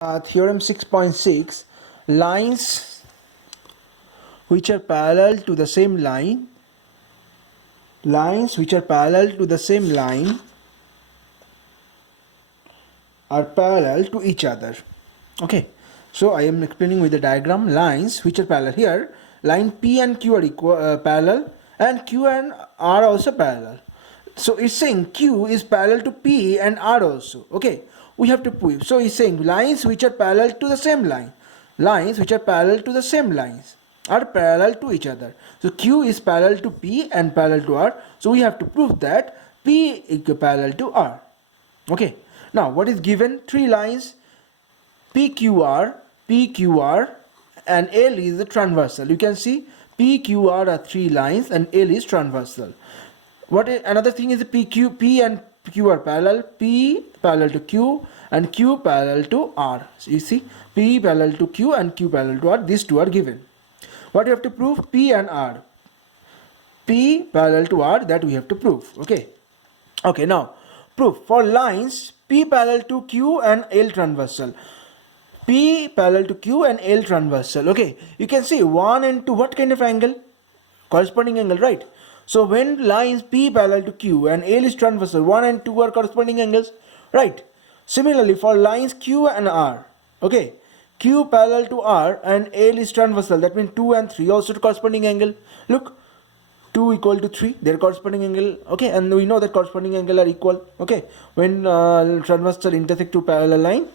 Theorem 6.6, lines which are parallel to the same line, are parallel to each other. Okay, so I am explaining with the diagram. Lines which are parallel, here line P and Q are parallel, and Q and R also parallel. So it's saying Q is parallel to P and R also. Okay, we have to prove. So it's saying lines which are parallel to the same line, are parallel to each other. So Q is parallel to P and parallel to R. So we have to prove that P is parallel to R. Okay, now what is given? Three lines PQR, and L is the transversal. You can see PQR are three lines and L is transversal. Another thing is P and Q are parallel, P parallel to Q and Q parallel to R. So you see P parallel to Q and Q parallel to R. These two are given. What you have to prove? P and R. P parallel to R, that we have to prove. Okay, now proof for lines P parallel to Q and L transversal. P parallel to Q and L transversal. Okay, you can see 1 and 2, what kind of angle? Corresponding angle, right? So when lines P parallel to Q and L is transversal, 1 and 2 are corresponding angles, right? Similarly for lines Q and R, okay, Q parallel to R and L is transversal, that means 2 and 3 also corresponding angle. Look, 2 equal to 3, their corresponding angle. Okay, and we know that corresponding angle are equal. Okay, when transversal intersect to parallel line,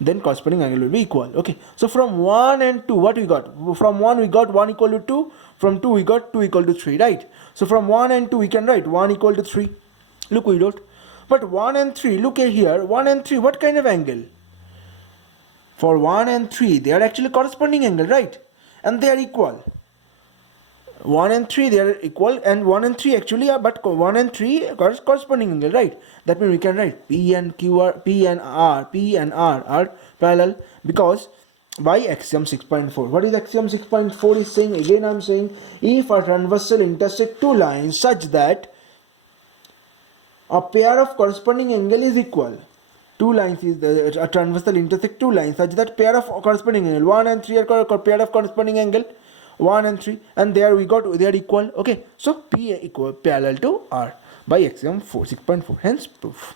then corresponding angle will be equal. Okay, so from 1 and 2, what we got? From 1 we got 1 equal to 2, from 2 we got 2 equal to 3, right? So from 1 and 2 we can write 1 equal to 3. Look, we wrote. But 1 and 3, look here, 1 and 3, what kind of angle? For 1 and 3, they are actually corresponding angle, right? And they are equal. 1 and 3 they are equal, and 1 and 3 actually are, but 1 and 3 corresponding angle, right? That means we can write P and R are parallel, because by axiom 6.4. What is axiom 6.4 is saying? Again I am saying, if a transversal intersect two lines such that a pair of corresponding angle is equal. Two lines is a transversal intersect two lines such that pair of corresponding angle 1 and 3 are pair of corresponding angle 1 and 3, and there we got they are equal. Okay, so P equal parallel to R by axiom 6.4, hence proof.